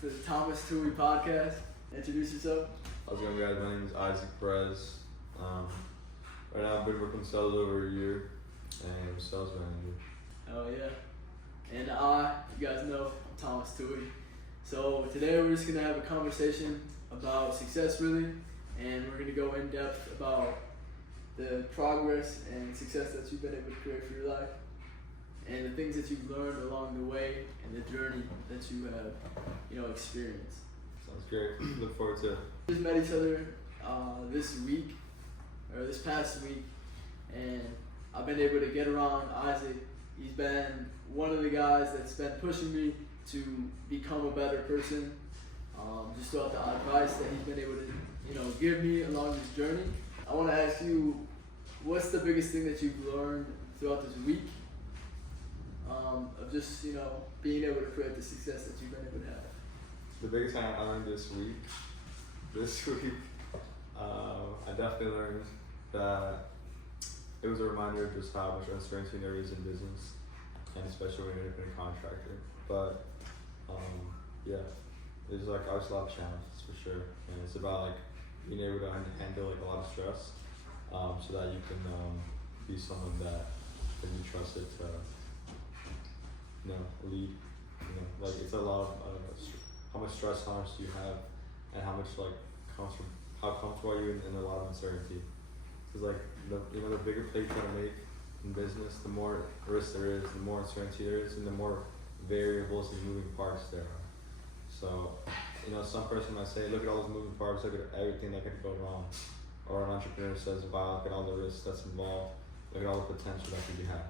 to the Thomas Tui podcast. Introduce yourself. How's it going, guys? My name is Isaac Perez. Right now I've been working sales over a year and I'm a sales manager. Oh yeah. And you guys know, I'm Thomas Tui. So today we're just gonna have a conversation about success really, and we're gonna go in depth about the progress and success that you've been able to create for your life, and the things that you've learned along the way, and the journey that you have, experienced. Sounds great. Look forward to it. We just met each other this past week, and I've been able to get around Isaac. He's been one of the guys that's been pushing me to become a better person, just throughout the advice that he's been able to, give me along this journey. I want to ask you, what's the biggest thing that you've learned throughout this week, of just, being able to create the success that you've been able to have? The biggest thing I learned this week, I definitely learned that it was a reminder of just how much uncertainty there is in business, and especially when you're an independent contractor. But there's obviously a lot of challenges for sure, and it's about being able to handle a lot of stress, so that you can be someone that can be trusted to lead. It's a lot of how much stress tolerance do you have, and how much comes from how comfortable are you in a lot of uncertainty. Because the bigger play you try to make in business, the more risk there is, the more uncertainty there is, and the more variables and moving parts there are. So, some person might say, look at all those moving parts, look at everything that could go wrong. Or an entrepreneur says, wow, look at all the risks that's involved, look at all the potential that could be had.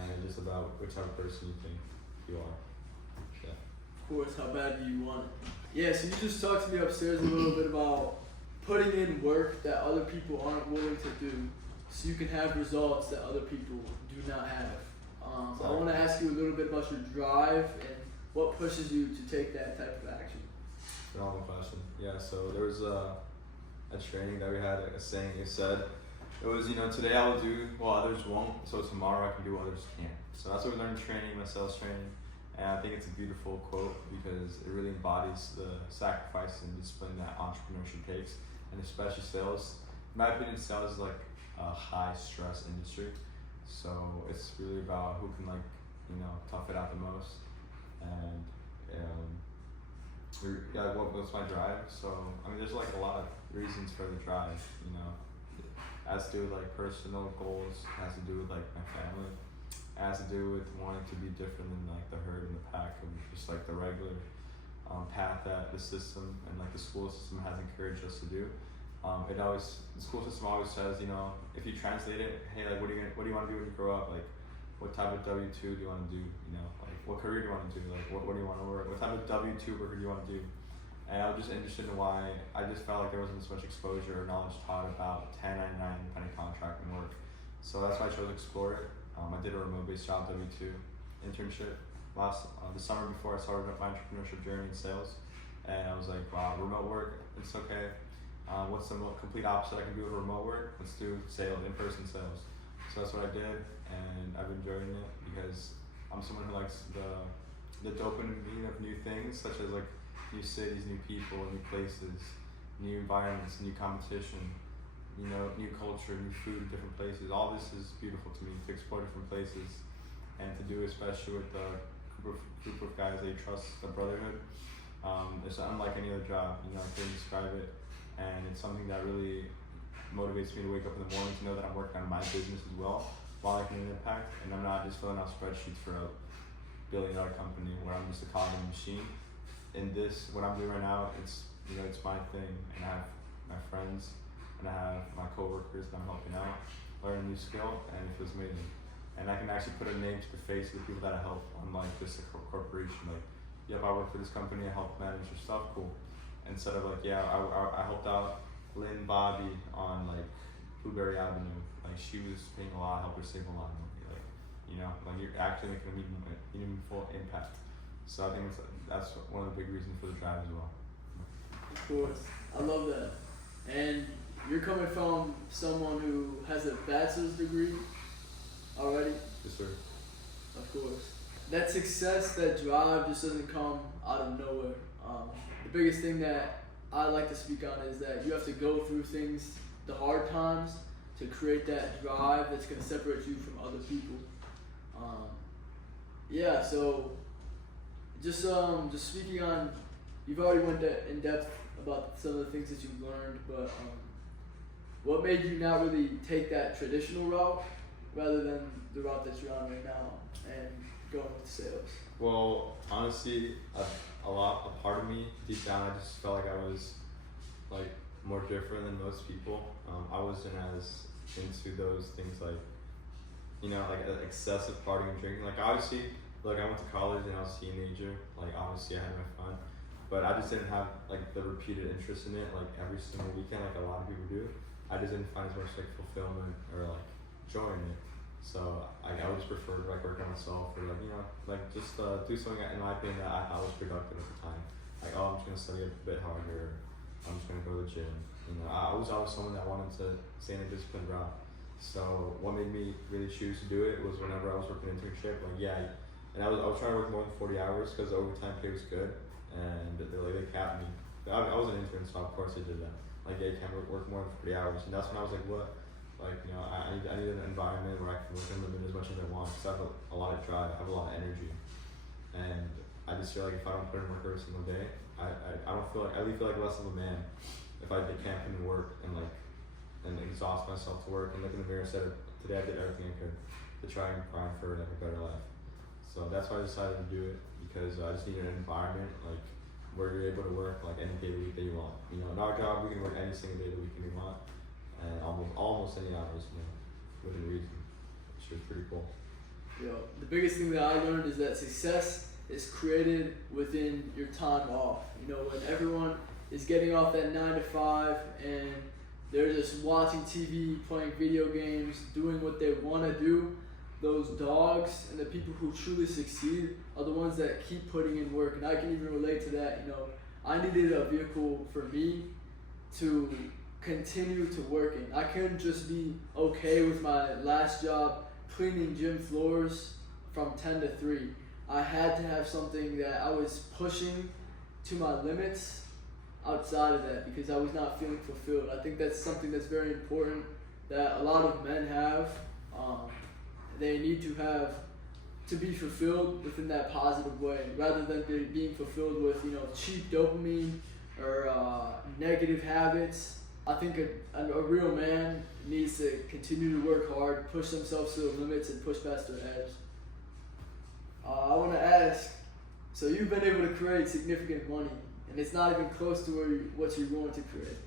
And it's just about which type of person you think you are. Yeah. Of course, how bad do you want it? Yeah, so you just talked to me upstairs a little bit about putting in work that other people aren't willing to do, so you can have results that other people do not have. I want to ask you a little bit about your drive and what pushes you to take that type of action. Phenomenal question. Yeah, so there was a training that we had, a saying it said, it was, today I will do what others won't, so tomorrow I can do what others can't. So that's what we learned in training, my sales training, and I think it's a beautiful quote because it really embodies the sacrifice and discipline that entrepreneurship takes, and especially sales. In my opinion, sales is a high stress industry, so it's really about who can tough it out the most. And what's my drive? So there's a lot of reasons for the drive. It has to do with personal goals, it has to do with my family, it has to do with wanting to be different than the herd and the pack of just the regular path that the system and the school system has encouraged us to do. The school system always says, if you translate it, hey, what do you want to do when you grow up? What type of W-2 do you want to do? What career do you want to do? What do you want to work? What type of W-2 worker do you want to do? And I was just interested in why I just felt like there wasn't as much exposure or knowledge taught about 1099 independent contracting work. So that's why I chose to explore it. I did a remote-based job W-2 internship the summer before I started my entrepreneurship journey in sales. And I was like, wow, remote work, it's okay. What's the complete opposite I can do with remote work? Let's do sales, in-person sales. So that's what I did, and I've been enjoying it because I'm someone who likes the dopamine of new things, such as new cities, new people, new places, new environments, new competition, new culture, new food, different places. All this is beautiful to me, to explore different places, and to do especially with a group of guys that you trust, the brotherhood. It's unlike any other job, I couldn't describe it. And it's something that really motivates me to wake up in the morning to know that I'm working on my business as well, while I can impact, and I'm not just filling out spreadsheets for a billion-dollar company where I'm just a cog in the machine. In this, what I'm doing right now, it's my thing, and I have my friends, and I have my coworkers that I'm helping out, learn a new skill, and it feels amazing. And I can actually put a name to the face of the people that I help, unlike just a corporation. Yep, I work for this company, I help manage your stuff, cool. Instead of I helped out Lynn Bobby on Blueberry Avenue. She was paying a lot, I helped her save a lot of money. You're actually making a meaningful impact. So I think that's one of the big reasons for the drive as well. Of course, I love that. And you're coming from someone who has a bachelor's degree already? Yes, sir. Of course. that success, that drive just doesn't come out of nowhere. The biggest thing that I like to speak on is that you have to go through things, the hard times, to create that drive that's going to separate you from other people. Yeah, so just speaking on, you've already went in depth about some of the things that you've learned, but what made you not really take that traditional route rather than the route that you're on right now and going with sales? Well, honestly, a part of me deep down, I just felt like I was like more different than most people. I wasn't as into those things like, like excessive partying and drinking. Like obviously, I went to college and I was a teenager. Like obviously I had my fun, but I just didn't have like the repeated interest in it like every single weekend like a lot of people do. I just didn't find as much like fulfillment or like joy in it. So I would just prefer to like work on myself or like just do something in my opinion that I thought was productive at the time. Like I'm just gonna study a bit harder. I'm just gonna go to the gym. I was always someone that wanted to stay in a disciplined route. So what made me really choose to do it was whenever I was working an internship. And I was trying to work more than 40 hours because the overtime pay was good, and they capped me. I was an intern, so of course they did that. Like they can't work more than 40 hours, and that's when I was like, what? Like I need an environment where I can work and limit as much as I want because I have a lot of drive, I have a lot of energy, and I just feel like if I don't put in work every single day, I don't feel like I really feel like less of a man if I can't put in work and exhaust myself to work and look in the mirror and say today I did everything I could to try and grind for like a better life. So that's why I decided to do it because I just needed an environment like where you're able to work like any day of the week that you want. In our job we can work any single day of the week we want, and almost any hours, within reason, which is pretty cool. The biggest thing that I learned is that success is created within your time off. When everyone is getting off that 9 to 5 and they're just watching TV, playing video games, doing what they want to do, those dogs and the people who truly succeed are the ones that keep putting in work. And I can even relate to that. I needed a vehicle for me to continue to work in. I couldn't just be okay with my last job cleaning gym floors from 10 to 3. I had to have something that I was pushing to my limits outside of that because I was not feeling fulfilled. I think that's something that's very important that a lot of men have. They need to be fulfilled within that positive way rather than being fulfilled with cheap dopamine or negative habits. I think a real man needs to continue to work hard, push themselves to the limits, and push past their edge. I want to ask, so you've been able to create significant money, and it's not even close to what you're going to create.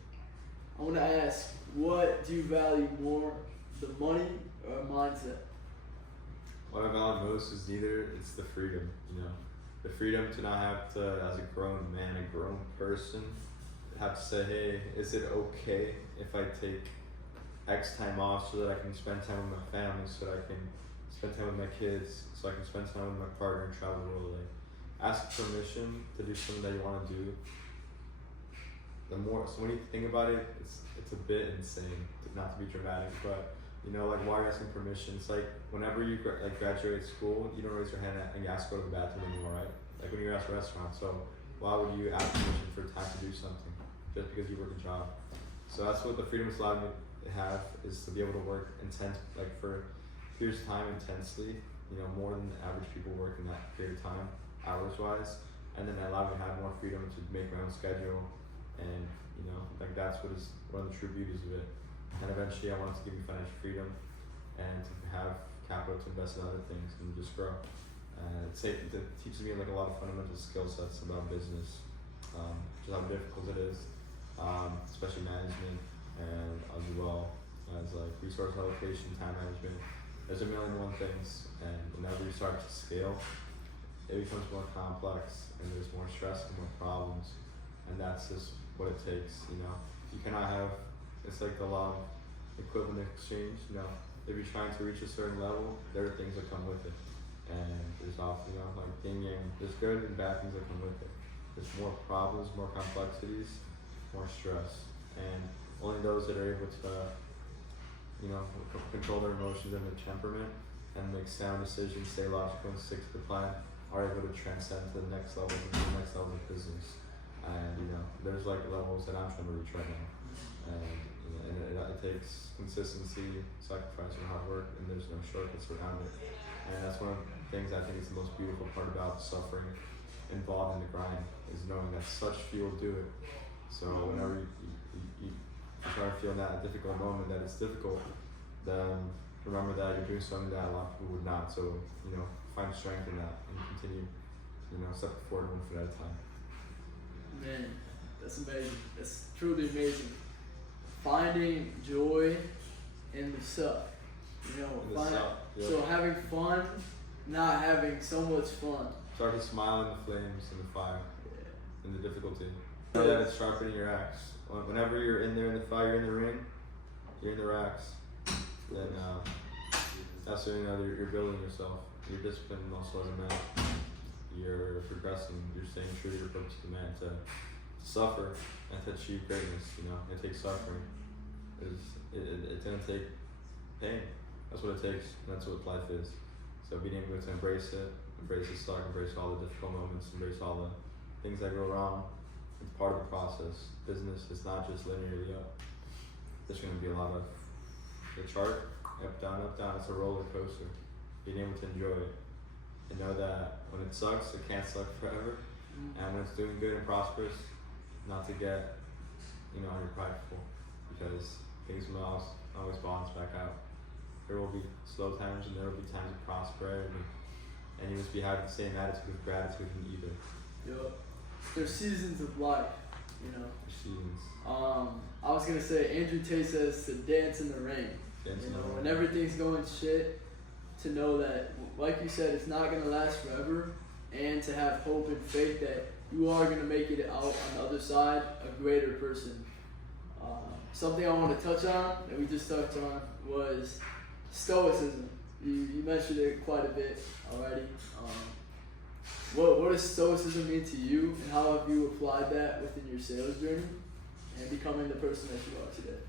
I want to ask, what do you value more, the money or mindset? What I value most is neither. It's the freedom, the freedom to not have to, as a grown man, a grown person, have to say, hey, is it okay if I take X time off so that I can spend time with my family, so that I can spend time with my kids, so I can spend time with my partner and travel the world. Ask permission to do something that you want to do. So when you think about it, it's a bit insane, not to be dramatic, but why are you asking permission? It's like whenever you graduate school, you don't raise your hand and you ask to go to the bathroom anymore, right? Like when you're at a restaurant. So why would you ask permission for time to do something just because you work a job? So that's what the freedom it's allowed me to have, is to be able to work for periods of time intensely, more than the average people work in that period of time, hours wise, and then allow me to have more freedom to make my own schedule, and that's one of the true beauties of it. And eventually I wanted to give me financial freedom and to have capital to invest in other things and just grow. It teaches me a lot of fundamental skill sets about business, just how difficult it is, especially management, and as well as resource allocation, time management. There's a million and one things, and whenever you start to scale, it becomes more complex and there's more stress and more problems, and that's just what it takes. You cannot have, it's like the law of equivalent exchange. If you're trying to reach a certain level, there are things that come with it, and there's often there's good and bad things that come with it. There's more problems, more complexities, more stress, and only those that are able to control their emotions and their temperament and make sound decisions, stay logical, and stick to the plan, are able to transcend to the next level, into the next level of business. And there's like levels that I'm trying to reach right now, and it takes consistency, sacrifice, and hard work, and there's no shortcuts around it. And that's one of the things I think is the most beautiful part about suffering involved in the grind, is knowing that such few will do it. So whenever you try to feel in that difficult moment that it's difficult, then remember that you're doing something that a lot of people would not. So find strength in that and continue, step forward one foot at a time. Man, that's amazing. That's truly amazing. Finding joy in the suck. Yep. So having fun, not having so much fun. Start to smile in the flames, in the fire, in the difficulty. Yeah. That it's sharpening your axe. Whenever you're in there in the fire, you're in the ring, you're in the racks. Then that's when you're building yourself. You're disciplined also as a man. You're progressing. You're staying true to your purpose as a man, to suffer and to achieve greatness. It takes suffering. It's gonna take pain. That's what it takes. And that's what life is. So being able to embrace the suck, embrace all the difficult moments, embrace all the things that go wrong. It's part of the process. Business is not just linearly up. There's gonna be a lot of the chart, up, down, up, down. It's a roller coaster. Being able to enjoy it and know that when it sucks, it can't suck forever. And when it's doing good and prosperous, not to get, prideful, because things will always balance back out. There will be slow times and there will be times of prosperity, and you must be having the same attitude of gratitude in either. Yo, there's seasons of life, Seasons. I was gonna say Andrew Tate says to dance in the rain. When everything's going shit, to know that, like you said, it's not gonna last forever, and to have hope and faith that you are gonna make it out on the other side a greater person. Something I want to touch on that we just touched on was stoicism. You mentioned it quite a bit already. What does stoicism mean to you, and how have you applied that within your sales journey and becoming the person that you are today?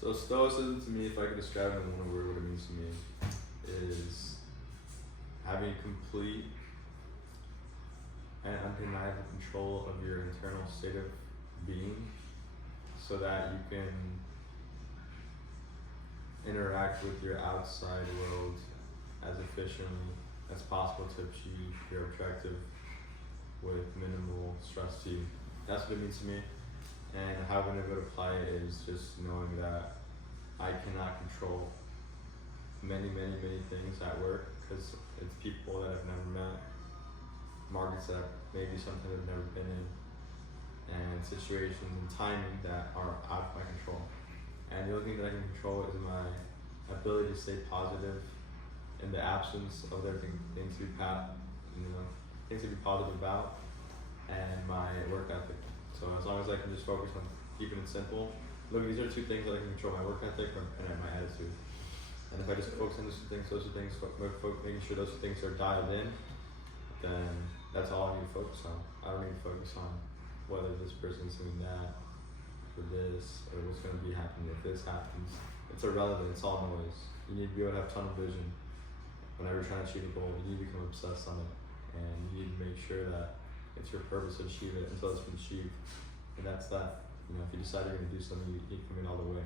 So stoicism to me, if I could describe it in one word, what it means to me is having complete and undeniable control of your internal state of being, so that you can interact with your outside world as efficiently as possible to achieve your objective with minimal stress to you. That's what it means to me. And how I'm going to apply it is just knowing that I cannot control many things at work, because it's people that I've never met, markets that maybe something I've never been in, and situations and timing that are out of my control. And the only thing that I can control is my ability to stay positive in the absence of everything, things to be things to be positive about, and my work ethic. So as long as I can just focus on keeping it simple. Look, these are two things that I can control: my work ethic and my attitude. And if I just focus on those two things, making sure those two things are dialed in, then that's all I need to focus on. I don't need to focus on whether this person's doing that, or this, or what's going to be happening if this happens. It's irrelevant. It's all noise. You need to be able to have tunnel vision. Whenever you're trying to achieve a goal, you need to become obsessed on it, and you need to make sure that it's your purpose to achieve it until it's been achieved. And that's that. If you decide you're going to do something, you need to commit all the way.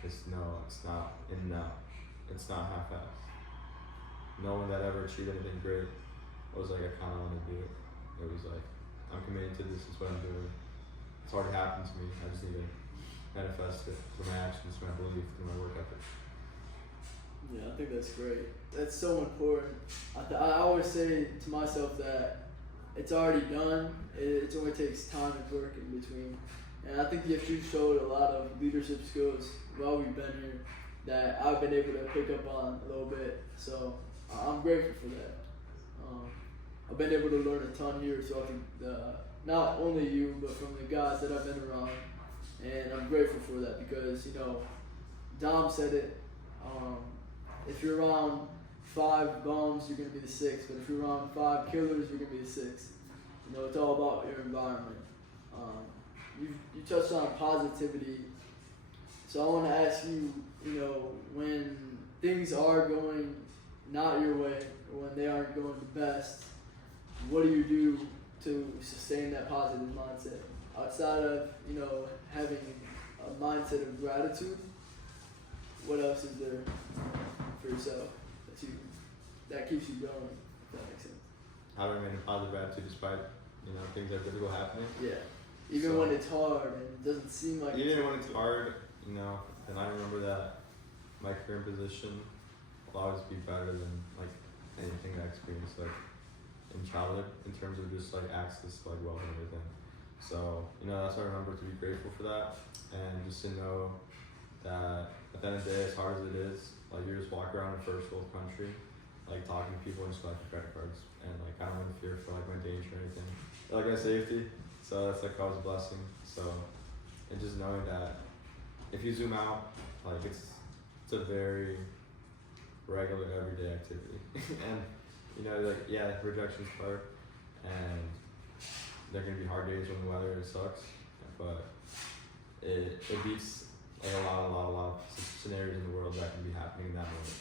It's not in and out. It's not half-assed. No one that ever achieved anything great was like, I kind of want to do it. It was like, I'm committed to this. This is what I'm doing. It's already happened to me. I just need to manifest it through my actions, through my belief, through my work ethic. Yeah, I think that's great. That's so important. I always say to myself that it's already done. It only takes time and work in between. And I think you showed a lot of leadership skills while we've been here that I've been able to pick up on a little bit. So I'm grateful for that. I've been able to learn a ton here throughout not only you, but from the guys that I've been around. And I'm grateful for that because, Dom said it. If you're around 5 bums, you're going to be the 6th. But if you're around 5 killers, you're going to be the 6th. It's all about your environment. You touched on positivity. So I want to ask you, when things are going not your way, or when they aren't going the best, what do you do to sustain that positive mindset? Outside of, having a mindset of gratitude, what else is there for yourself that keeps you going, if that makes sense? How to remain a positive attitude despite, things that are difficult happening. Yeah. Even when it's hard and it doesn't seem like even when it's hard, then I remember that my current position will always be better than like anything that I experienced like in childhood in terms of just like access to like wealth and everything. So, that's why I remember to be grateful for that and just to know that at the end of the day, as hard as it is, like you're just walking around a first world country, like talking to people and just collecting credit cards and like I don't want to fear for like my danger or anything. Like my safety. So that's like always a blessing. So and just knowing that if you zoom out, like it's a very regular everyday activity. And rejection's hard and there are gonna be hard days when the weather sucks, but it beats like a lot of scenarios in the world that can be happening in that moment.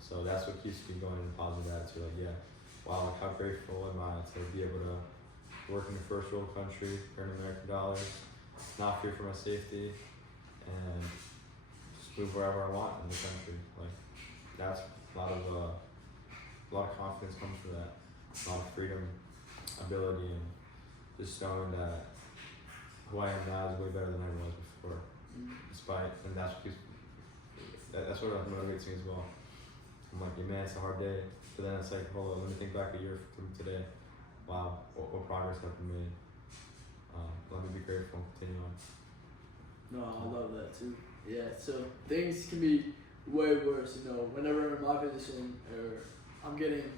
So that's what keeps me going in a positive attitude. Like, wow, like how grateful am I to be able to work in a first world country, earn American dollars, not fear for my safety, and just move wherever I want in the country. Like that's a lot of confidence comes from that, a lot of freedom, ability, and just knowing that who I am now is way better than I was before. Despite, and that's what motivates me as well. I'm like, man, it's a hard day, but then it's like, hold on, let me think back a year from today. Wow, what progress have been made? Let me be grateful and continue on. No, I love that too. Yeah, so things can be way worse, whenever I'm in my position or I'm getting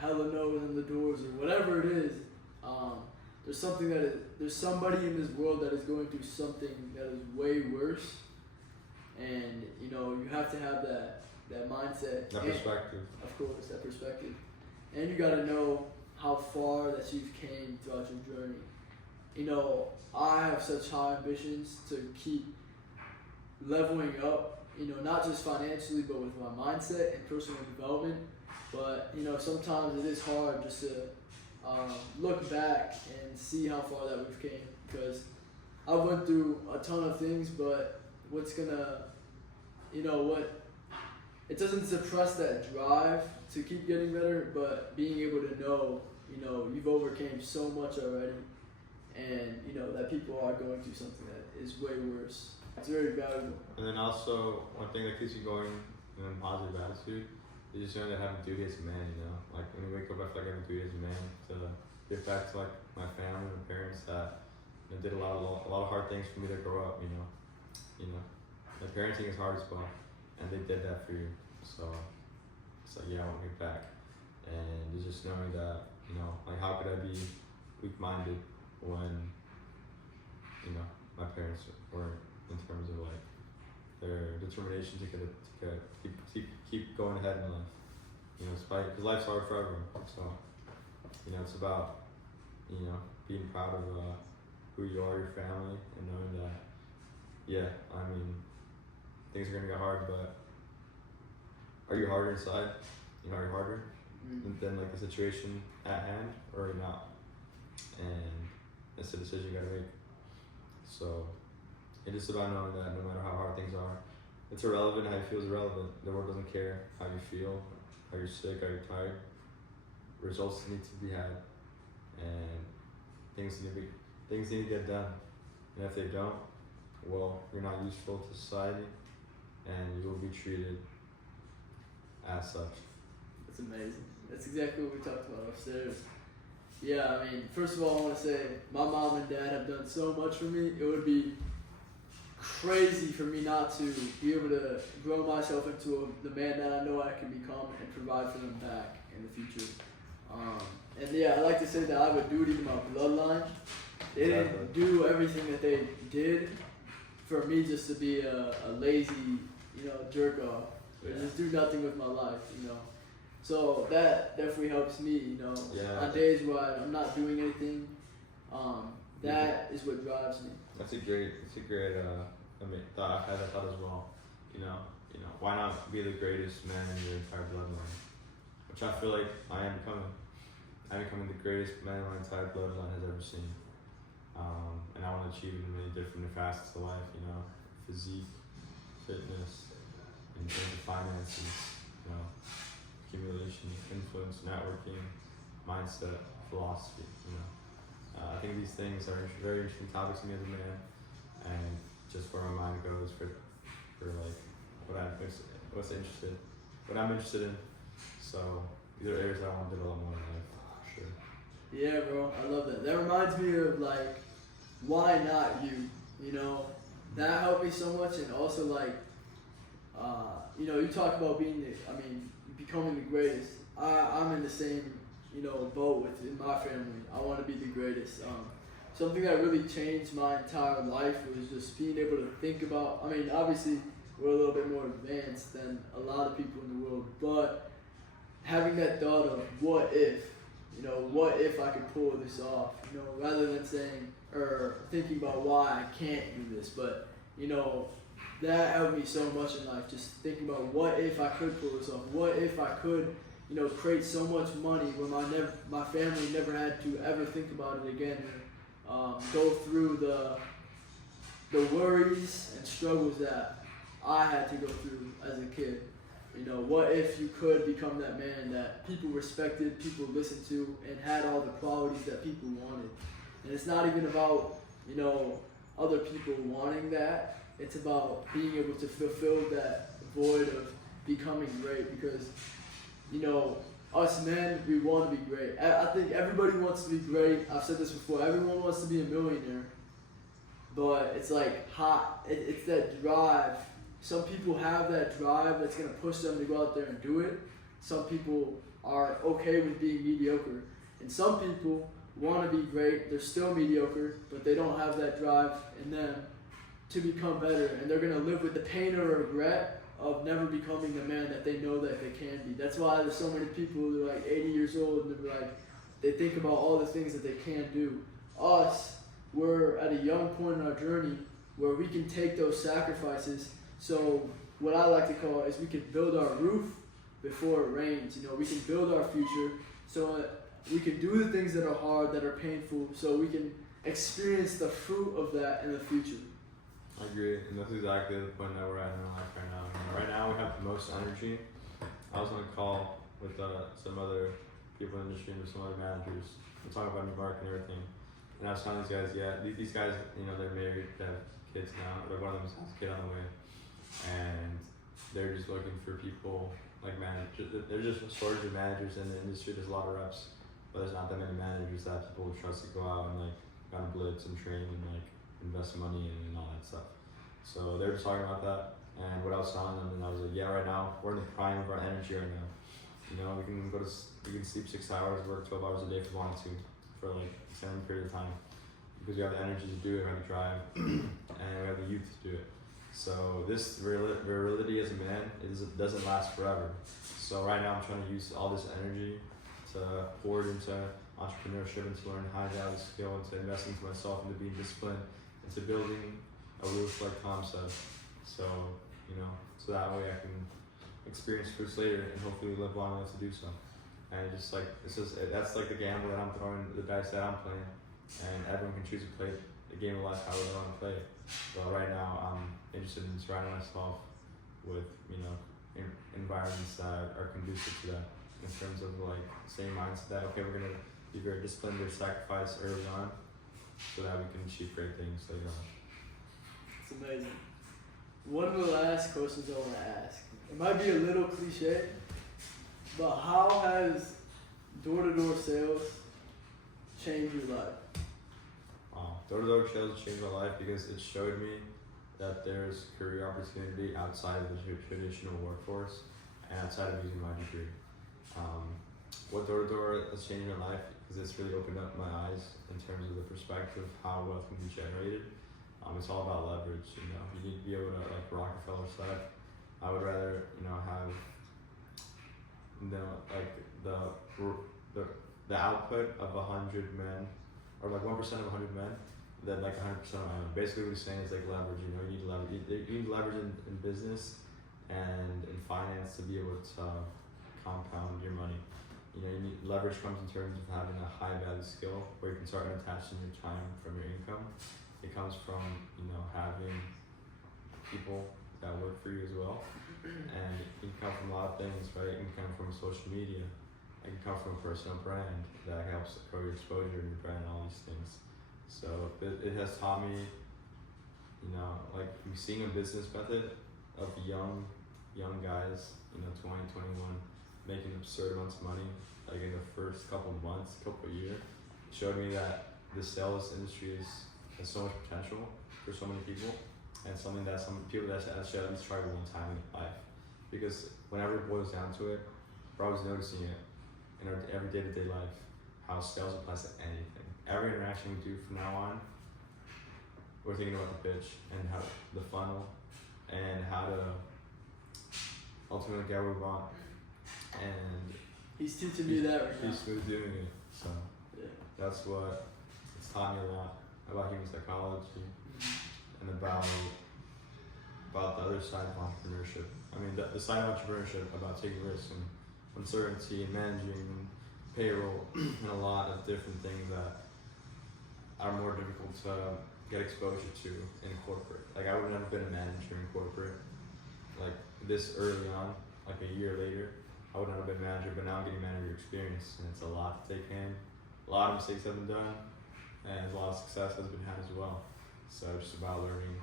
hella no's in the doors or whatever it is, there's somebody in this world that is going through something that is way worse, and you have to have that mindset. That perspective. Of course, that perspective. And you gotta know how far that you've came throughout your journey. I have such high ambitions to keep leveling up, not just financially, but with my mindset and personal development. But, sometimes it is hard just to look back and see how far that we've came. Because I went through a ton of things, but it doesn't suppress that drive to keep getting better, but being able to know, you've overcame so much already, and, that people are going through something that is way worse. It's very valuable. And then also, one thing that keeps you going in a positive attitude is just knowing that having duty as a man, Like, when you wake up, I feel like having duty as a man to give back to, like, my family and parents that did a lot of hard things for me to grow up, My parenting is hard as well, and they did that for you. So, it's like, I want to give back. And it's just knowing that, like, how could I be weak-minded when, my parents weren't, in terms of, like, their determination to keep going ahead in life, despite, because life's hard for everyone. So, it's about, being proud of who you are, your family, and knowing that, things are gonna get hard, but are you harder inside? Are you harder than like the situation at hand, or are you not? And it's a decision you gotta make. So it's just about knowing that no matter how hard things are, it's irrelevant. How you feel is irrelevant. The world doesn't care how you feel, how you're sick, how you're tired. Results need to be had, and things need to get done. And if they don't, well, you're not useful to society, and you will be treated as such. That's amazing. That's exactly what we talked about upstairs. Yeah, first of all, I want to say my mom and dad have done so much for me. It would be crazy for me not to be able to grow myself into the man that I know I can become and provide for them back in the future. I like to say that I have a duty to my bloodline. They didn't do everything that they did for me just to be a lazy, jerk off. Or just do nothing with my life, So that definitely helps me, on days where I'm not doing anything. That is what drives me. That's a great thought. I've had that thought as well. why not be the greatest man in your entire bloodline? Which I feel like I am becoming. I'm becoming the greatest man my entire bloodline has ever seen. And I want to achieve it in many different facets of life, physique, fitness, in terms of finances, accumulation, influence, networking, mindset, philosophy, I think these things are very interesting topics to me as a man, and just where my mind goes for like what I'm interested in. So these are areas that I want to develop more in life, for sure. Yeah, bro, I love that. That reminds me of like, why not you? That helped me so much, and also like, you talk about becoming the greatest. I'm in the same, boat in my family. I want to be the greatest. Something that really changed my entire life was just being able to think about. Obviously, we're a little bit more advanced than a lot of people in the world, but having that thought of what if I could pull this off, rather than saying or thinking about why I can't do this, but that helped me so much in life. Just thinking about what if I could pull this off, what if I could, create so much money where my family never had to ever think about it again, go through the worries and struggles that I had to go through as a kid. What if you could become that man that people respected, people listened to, and had all the qualities that people wanted? And it's not even about, other people wanting that. It's about being able to fulfill that void of becoming great, because, us men, we want to be great. I think everybody wants to be great. I've said this before. Everyone wants to be a millionaire. But it's like it's that drive. Some people have that drive that's going to push them to go out there and do it. Some people are okay with being mediocre. And some people want to be great. They're still mediocre, but they don't have that drive in them to become better. And they're going to live with the pain or regret of never becoming the man that they know that they can be. That's why there's so many people who are like 80 years old and they think about all the things that they can do. Us, we're at a young point in our journey where we can take those sacrifices. So what I like to call it is we can build our roof before it rains. We can build our future so we can do the things that are hard, that are painful, so we can experience the fruit of that in the future. I agree, and that's exactly the point that we're at in our life right now. Right now we have the most energy. I was on a call with some other people in the industry and some other managers. We're talking about new market and everything. And I was telling these guys, these guys, they're married, they have kids now. One of them has a kid on the way. And they're just looking for people like managers. They're just shortage of managers in the industry. There's a lot of reps, but there's not that many managers that people trust to go out and kind of blitz and train and invest money in and all that stuff. So they were just talking about that, and what I was telling them, and I was like, right now we're in the prime of our energy right now. We can sleep 6 hours, work 12 hours a day if we want to, for a extended period of time, because we have the energy to do it, we have the drive, and we have the youth to do it. So this virility as a man doesn't last forever. So right now I'm trying to use all this energy to pour it into entrepreneurship and to learn how to have a skill and to invest into myself, into being disciplined, into building a roof like Tom said. So, so that way I can experience fruits later and hopefully live long enough to do so. And that's the gamble that I'm throwing, the dice that I'm playing. And everyone can choose to play the game of life however they want to play it. But right now I'm interested in surrounding myself with, environments that are conducive to that, in terms of same mindset that, okay, we're gonna be very disciplined or sacrifice early on so that we can achieve great things later on. It's amazing. One of the last questions I want to ask. It might be a little cliche, but how has door-to-door sales changed your life? Door-to-door sales changed my life because it showed me that there's career opportunity outside of the traditional workforce and outside of using my degree. What door-to-door has changed my life because it's really opened up my eyes in terms of the perspective of how wealth can be generated. It's all about leverage. You need to be able to, Rockefeller said, I would rather have the output of 100 men, or 1% of 100 men, than 100% of my own. Basically, what he's saying is leverage. You need leverage. You need leverage in business and in finance to be able to compound your money. You know, you need, leverage comes in terms of having a high value skill where you can start attaching your time from your income. It comes from, you know, having people that work for you as well. And it can come from a lot of things, right? It can come from social media. It can come from a personal brand that helps grow your exposure and your brand and all these things. So it has taught me, you know, like seeing a business method of young guys, you know, 20, 21, making absurd amounts of money, like in the first couple of months, couple of years, showed me that the sales industry has so much potential for so many people, and something that some people that should at least try one time in their life. Because whenever it boils down to it, we're always noticing it in our every day-to-day life, how sales applies to anything. Every interaction we do from now on, we're thinking about the pitch and how the funnel and how to ultimately get what we want. And he's teaching me that right now. He's doing it, so yeah. That's what it's taught me a lot about human psychology and about the other side of entrepreneurship. I mean, the side of entrepreneurship about taking risks and uncertainty and managing payroll and a lot of different things that are more difficult to get exposure to in corporate. Like I would have never been a manager in corporate like this early on, like a year later. I would not have been a manager, but now I'm getting manager experience, and it's a lot to take in. A lot of mistakes have been done, and a lot of success has been had as well. So it's just about learning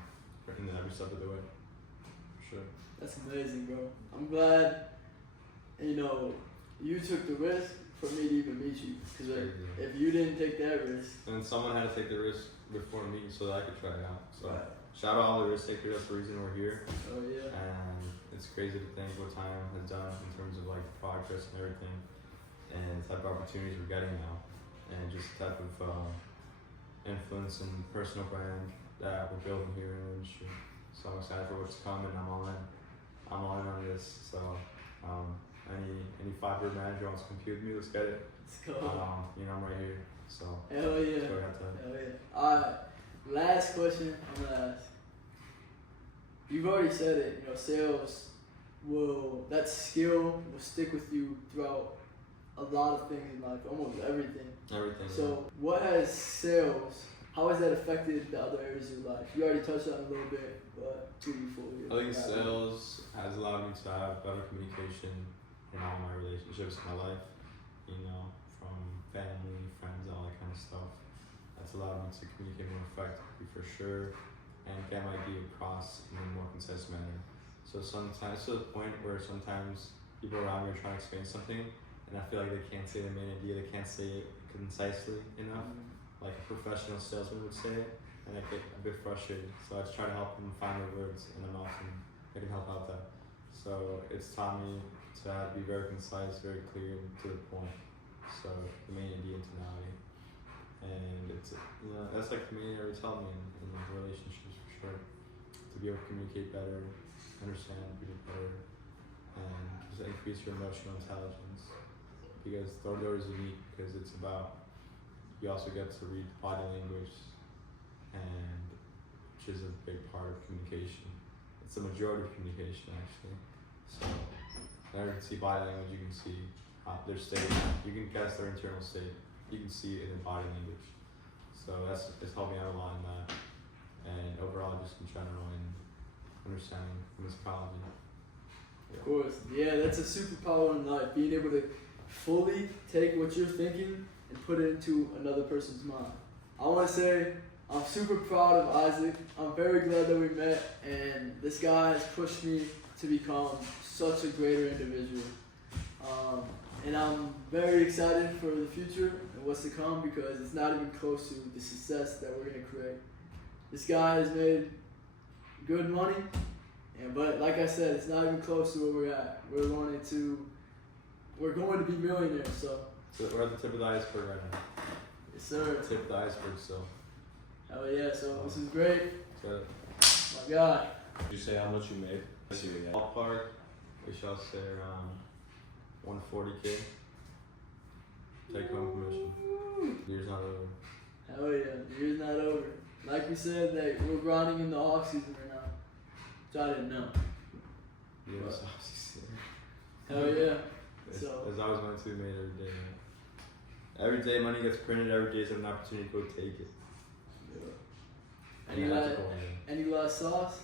every step of the way. For sure. That's amazing, bro. I'm glad, you know, you took the risk for me to even meet you. Because like, if you didn't take that risk, and someone had to take the risk before me so that I could try it out. So right. Shout out all the risk takers. That's the reason we're here. Oh yeah. And it's crazy to think what time has done in terms of like progress and everything, and the type of opportunities we're getting now, and just the type of influence and personal brand that we're building here in the industry. So I'm excited for what's coming. I'm all in. I'm all in on this. So any five-year manager wants to compete with me, let's get it. Let's go. You know I'm right here. So hell yeah. go ahead, Ted. Hell yeah. Alright. Last question I'm gonna ask. You've already said it, you know, sales that skill will stick with you throughout a lot of things in life, almost everything. Everything. So what has sales, how has that affected the other areas of your life? You already touched on it a little bit, but to you fully. I think sales has allowed me to have better communication in all my relationships in my life, you know, from family, friends, all that kind of stuff. That's allowed me to communicate more effectively for sure, and get my idea across in a more concise manner. So sometimes, to the point where sometimes people around me are trying to explain something, and I feel like they can't say the main idea, they can't say it concisely enough, like a professional salesman would say it, and I get a bit frustrated. So I just try to help them find the words, and I'm often I can help out that. So it's taught me to be very concise, very clear, and to the point. So the main idea and tonality. And it's, you know, that's like the main area it's helped me in relationships for sure. To be able to communicate better, understand people better, and just increase your emotional intelligence. Because door is unique because it's about, you also get to read body language, and which is a big part of communication. It's the majority of communication actually. So whenever you can see body language, you can see their state, you can guess their internal state. You can see it in body language. So it's helped me out a lot in that, and overall just in general in understanding musicology. Yeah. Of course, yeah, that's a superpower in life, being able to fully take what you're thinking and put it into another person's mind. I want to say I'm super proud of Isaac. I'm very glad that we met, and this guy has pushed me to become such a greater individual. And I'm very excited for the future and what's to come, because it's not even close to the success that we're going to create. This guy has made good money, but like I said, it's not even close to where we're at. We're going to be millionaires, so we're at the tip of the iceberg right now. Yes, sir. Tip of the iceberg still. Hell yeah, so this is great. Good. My God. Did you say how much you made? Let's see what you got. Ballpark, we shall say around 140K. Take home commission. Year's not over. Hell yeah, the year's not over. Like we said, that we're grinding in the off season right now, which I didn't know. Yeah, But- it's obviously. Hell yeah. There's, So- there's always money to be made every day. Man. Every day money gets printed. Every day is an opportunity to go take it. Yeah. And you have to go in. Any last sauce?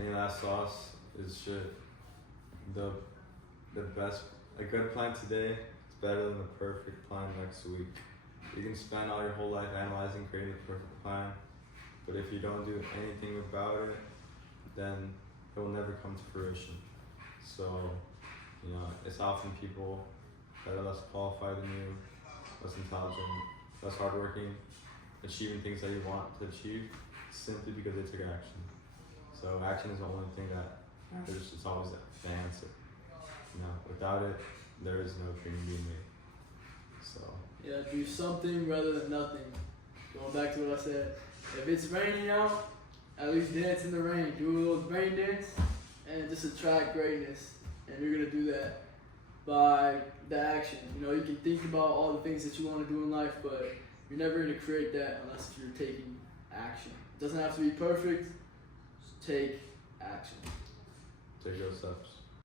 Any last sauce is shit. The best, a good plan today is better than the perfect plan next week. You can spend all your whole life analyzing, creating the perfect plan, but if you don't do anything about it, then it will never come to fruition. So, you know, it's often people that are less qualified than you, less intelligent, less hardworking, achieving things that you want to achieve simply because they took action. So action is the only thing that matters. It's always the answer. You know, without it, there is no dream being made. So Yeah, do something rather than nothing. Going back to what I said. If it's raining out, at least dance in the rain. Do a little rain dance and just attract greatness. And you're gonna do that by the action. You know, you can think about all the things that you want to do in life, but you're never gonna create that unless you're taking action. It doesn't have to be perfect. Just take action. take those steps.